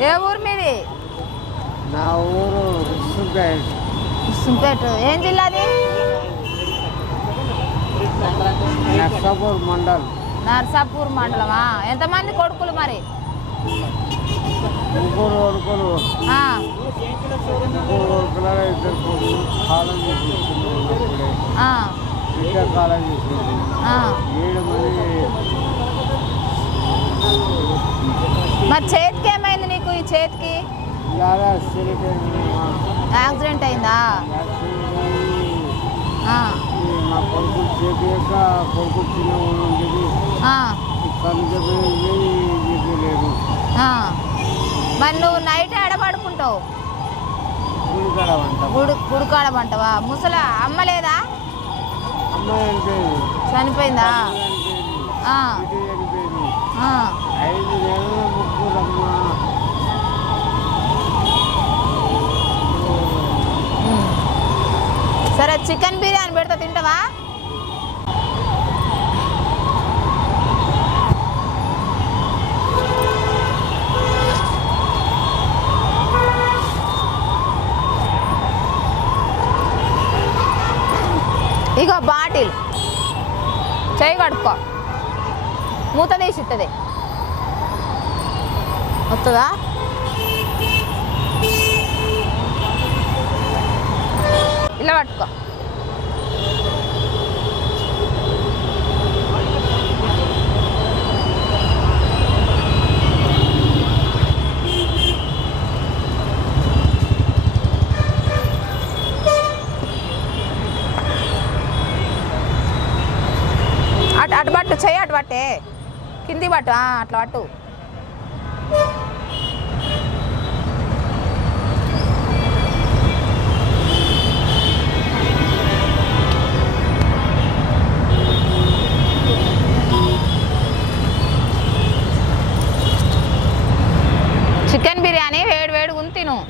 ఏ ఊరు మీది? నా ఊరు రిషిపేట సుంపేట ఏం జిల్లాది నర్సాపూర్ మండల్. నర్సాపూర్ మండలమా? ఎంతమంది కొడుకులు మరి? ముగ్గురు కొడుకులు. ఆ, ముగ్గురు కొడుకుల ఇద్దరు కొడుకులు. కాలం. ఏడు మంది. మరి చేతికి చేతికి? యాక్సిడెంట్ అయిందా? యాక్సిడెంట్ మా కొడుకు కొడుకు చిన్న ఉండేది ఆ, మరి నువ్వు నైట్ ఎడ పడుకుంటావు గుడి గుడికాడ పంటవా? ముసల? అమ్మ లేదా? చనిపోయిందా? అనిపోయింది ఐదు సరే చికెన్ బిర్యానీ పెడతా తింటావా? ఇగో బాటిల్. చేయి కడుక్కో. మూత తీసి ఇస్తుంది వస్తుందా పట్టుకో అటు అటు పట్టు చెయ్యి అటు పట్టే. కింది పట్టు అట్లా పట్టు. ての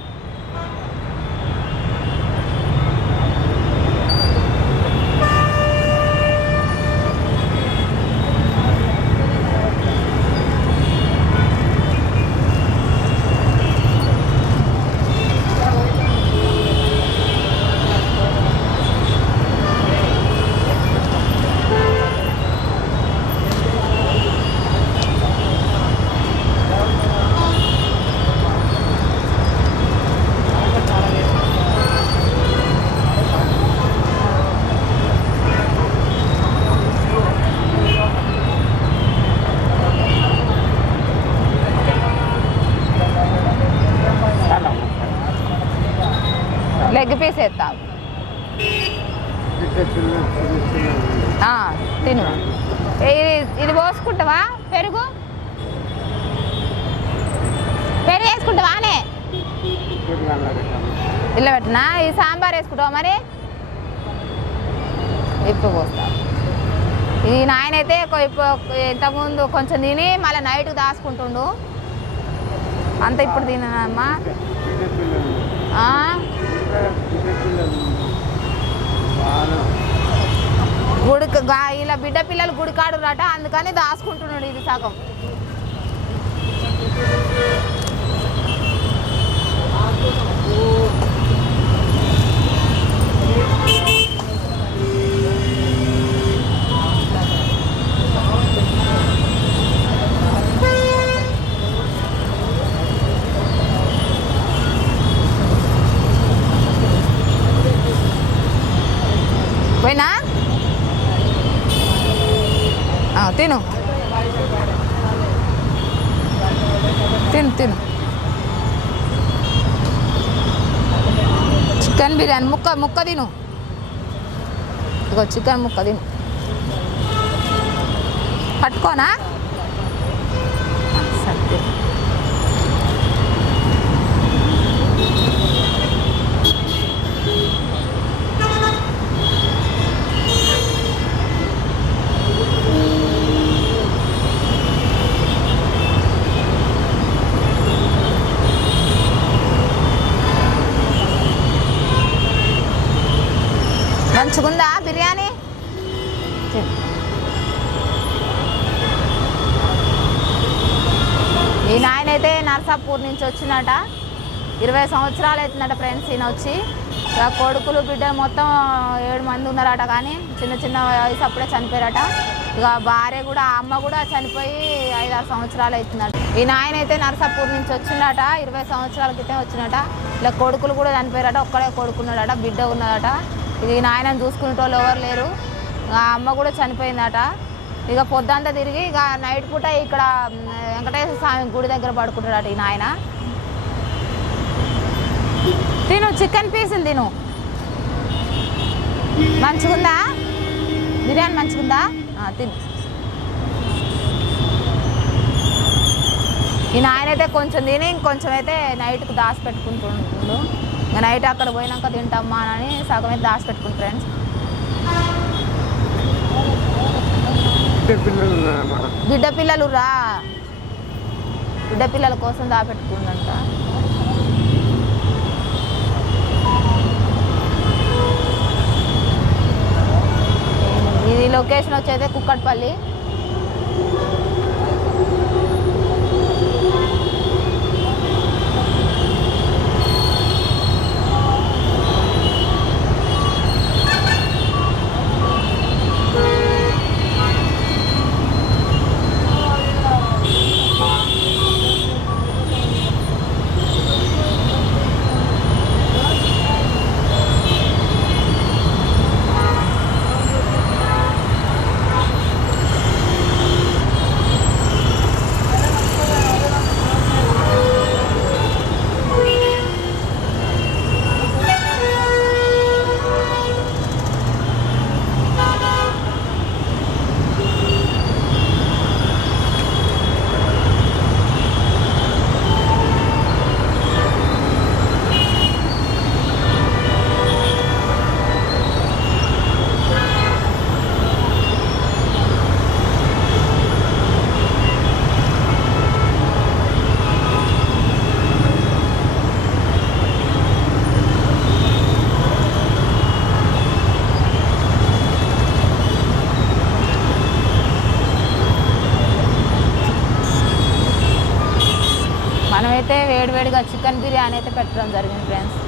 ఉంది తిను. ఇది ఇది పోసుకుంటావా? పెరుగు? పెరుగు వేసుకుంటావానే ఇల్లు పెట్టినా ఈ సాంబార్ వేసుకుంటావా మరి? ఇప్పుడు పోస్తావు ఈ నాయనైతే అయితే ఇంతకుముందు కొంచెం తిని మళ్ళీ నైట్కి దాచుకుంటుండు. అంత ఇప్పుడు తినమ్మా గుడి ఇలా బిడ్డ పిల్లలు గుడికాడు రాట అందుకని దాచుకుంటున్నాడు ఇది సగం. పోయినా ఆ, తిను తిను తిను చికెన్ బిర్యానీ. ముక్క ముక్క తిను. ఇక చికెన్ ముక్క తిను. పట్టుకోనా? సరే తిను. మంచిగుందా బిర్యానీ తిను. ఈ నాయనైతే అయితే నర్సాపూర్ నుంచి వచ్చినట. ఇరవై సంవత్సరాలు అవుతుందట ఫ్రెండ్స్ ఈయన వచ్చి. ఇక కొడుకులు బిడ్డలు మొత్తం ఏడు మంది ఉన్నారట కానీ చిన్న చిన్న వయసు అప్పుడే చనిపోయారట. ఇక భార్య కూడా ఆ అమ్మ కూడా చనిపోయి ఐదారు సంవత్సరాలు అవుతుందట. ఈ నాయన అయితే నర్సాపూర్ నుంచి వచ్చిందట. ఇరవై సంవత్సరాల క్రితం వచ్చినట. ఇలా కొడుకులు కూడా చనిపోయారట. ఒక్కడే కొడుకున్నాడట బిడ్డ ఉన్నదట. ఇది నాయనని చూసుకునేటోళ్ళు ఎవరు లేరు. అమ్మ కూడా చనిపోయిందట. ఇక పొద్దంతా తిరిగి ఇక నైట్ పూట ఇక్కడ వెంకటేశ్వర స్వామి గుడి దగ్గర పడుకుంటాడు ఈ నాయన. తిను చికెన్ పీసులు తిను. మంచిగుందా? బిర్యానీ మంచిగుందా? తిను. ఈ నాయన అయితే కొంచెం తిని ఇంకొంచెం అయితే నైట్కి దాచి పెట్టుకుంటుండు ఇంకా నైట్ అక్కడ పోయినాక తింటామా అని సగం అయితే దాచి పెట్టుకుంటారు ఫ్రెండ్స్ పిల్లలు ఉన్నారమ్మా బిడ్డ పిల్లలు రా బిడ్డ పిల్లల కోసం దాపెట్టుకుందంట. ఇది లొకేషన్ వచ్చేది కుక్కట్పల్లి. వేడివేడిగా చికెన్ బిర్యానీ అయితే పెట్టడం జరిగింది ఫ్రెండ్స్.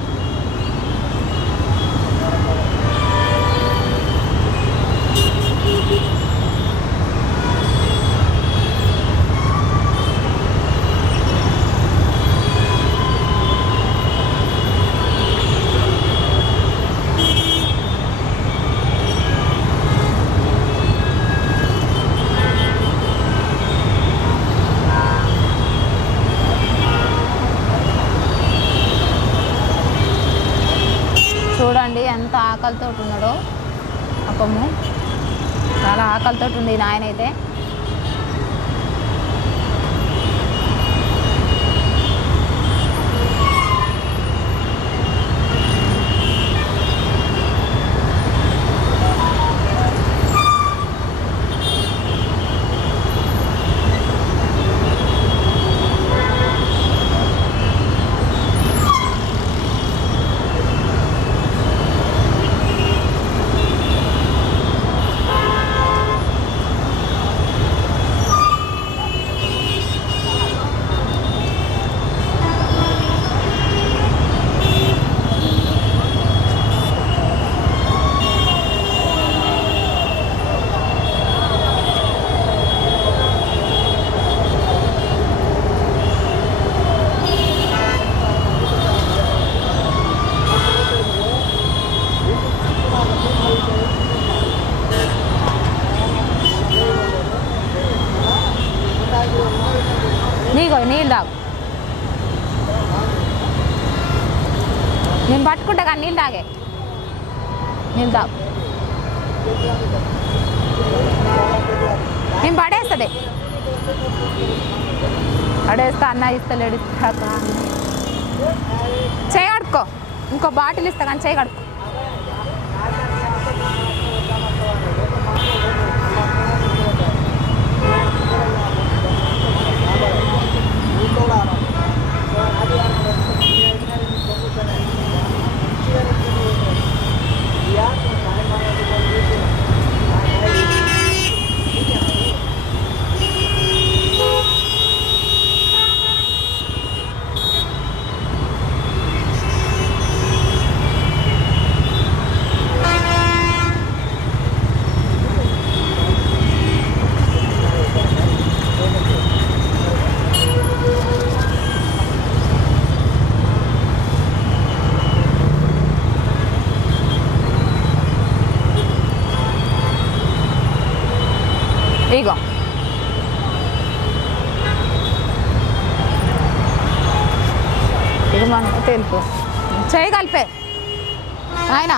చూడండి ఎంత ఆకలితో ఉన్నాడో. అప్పము చాలా ఆకలితో ఉంది ఈ నీళ్ళు తాగు. నేను పట్టుకుంటా కానీ నీళ్ళు తాగే. నీళ్ళు తాగు. నేను పడేస్తుంది. పడేస్తా అన్న ఇస్తలేడు. ఇస్తాక చేయి కడుక్కో. ఇంకో బాటిల్ ఇస్తా కానీ చేయి కడుక్కో. తెలుపు చేయగలిపే కలిపే. ఆయన